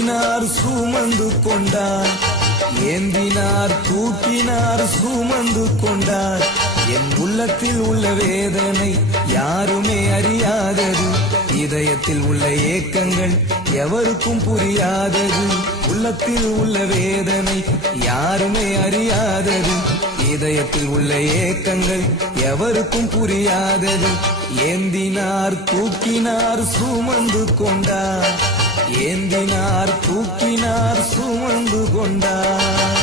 தூக்கினார் சுமந்து கொண்டார், ஏந்தினார் தூக்கினார் சுமந்து கொண்டார். என் உள்ளத்தில் உள்ள வேதனை யாருமே அறியாதது, இதயத்தில் உள்ள ஏக்கங்கள் எவருக்கும் புரியாதது. உள்ளத்தில் உள்ள வேதனை யாருமே அறியாதது, இதயத்தில் உள்ள ஏக்கங்கள் எவருக்கும் புரியாதது. ஏந்தினார் தூக்கினார் சுமந்து கொண்டார், ஏந்தினார் தூக்கினார் சுமந்து கொண்டார்.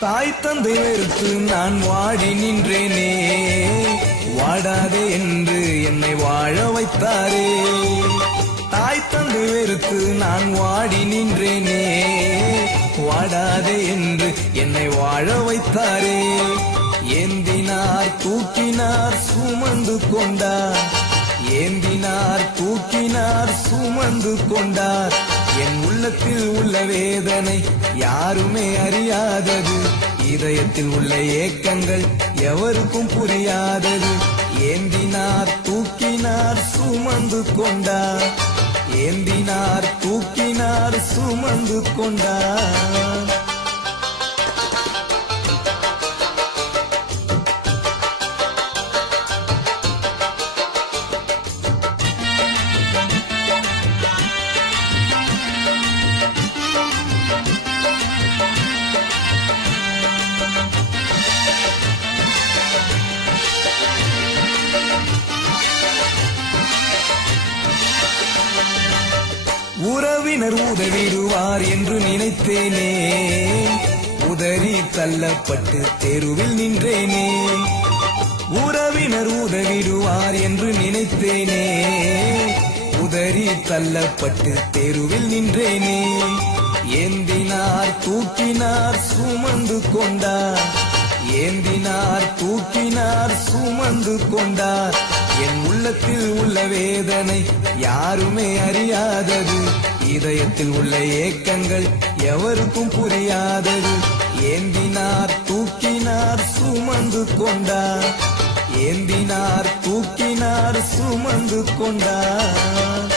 தாய் தந்தை வெறுத்து நான் வாடி நின்றேனே, வாடாதே என்று என்னை வாழ வைத்தாரே. தாய் தந்தை வெறுத்து நான் வாடி நின்றேனே, வாடாதே என்று என்னை வாழ வைத்தாரே. ஏந்தினார் தூக்கினார் சுமந்து கொண்டார், ஏந்தினார் தூக்கினார் சுமந்து கொண்டார். என் உள்ளத்தில் உள்ள வேதனை யாருமே அறியாதது, இதயத்தில் உள்ள ஏக்கங்கள் எவருக்கும் புரியாதது. ஏந்தினார் தூக்கினார் சுமந்து கொண்டார், ஏந்தினார் தூக்கினார் சுமந்து கொண்டார். உறவினர் உதவிடுவார் என்று நினைத்தேனே, உதறி தள்ளப்பட்டு தெருவில் நின்றேனே. உறவினர் உதவிடுவார் என்று நினைத்தேனே, உதறி தள்ளப்பட்டு தெருவில் நின்றேனே. ஏந்தினார் தூக்கினார் சுமந்து கொண்டார், ஏந்தினார் தூக்கினார் சுமந்து கொண்டார். என் உள்ளத்தில் உள்ள வேதனை யாருமே அறியாதது, இதயத்தில் உள்ள ஏக்கங்கள் எவருக்கும் புரியாதது. ஏந்தினார் தூக்கினார் சுமந்து கொண்டார், ஏந்தினார் தூக்கினார் சுமந்து கொண்டார்.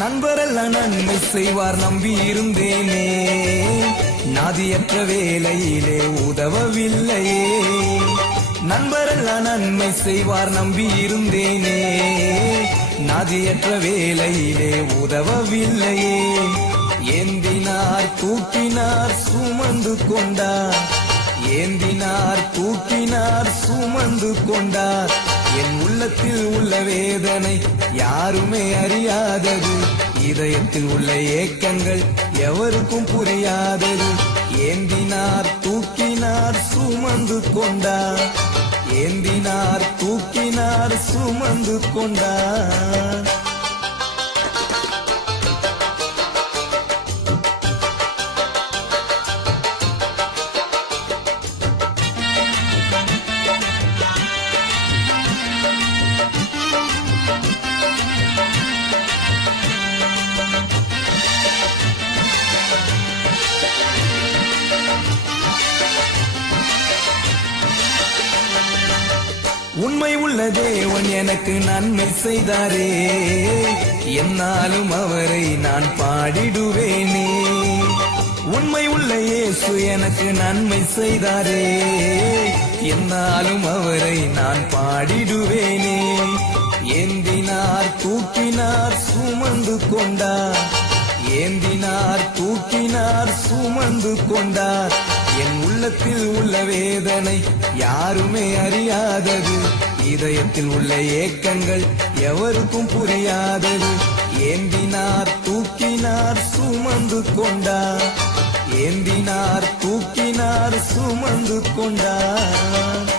நண்பரெல்லாம் நன்மை செய்வார் நம்பி இருந்தேனே, நாதியற்ற வேலையிலே உதவவில்லையே. நண்பரெல்லாம் நன்மை செய்வார் நம்பி இருந்தேனே, நாதியற்ற வேலையிலே உதவவில்லையே. ஏந்தினார் தூக்கினார் சுமந்து கொண்டார், ஏந்தினார் தூக்கினார் சுமந்து கொண்டார். என் உள்ளத்தில் உள்ள வேதனை யாருமே அறியாதது, இதயத்தில் உள்ள ஏக்கங்கள் எவருக்கும் புரியாதது. ஏந்தினார் தூக்கினார் சுமந்து கொண்டார், ஏந்தினார் தூக்கினார் சுமந்து கொண்டார். உண்மை உள்ள தேவன் எனக்கு நன்மை செய்தாரே, என்னாலும் அவரை நான் பாடிடுவேனே. உண்மை உள்ள இயேசு எனக்கு நன்மை செய்தாரே, என்னாலும் அவரை நான் பாடிடுவேனே. ஏந்தினார் தூக்கினார் சுமந்து கொண்டார், ஏந்தினார் தூக்கினார் சுமந்து கொண்டார். என் உள்ளத்தில் உள்ள வேதனை யாருமே அறியாதது, இதயத்தில் உள்ள ஏக்கங்கள் எவருக்கும் புரியாதது. ஏந்தினார் தூக்கினார் சுமந்து கொண்டார், ஏந்தினார் தூக்கினார் சுமந்து கொண்டார்.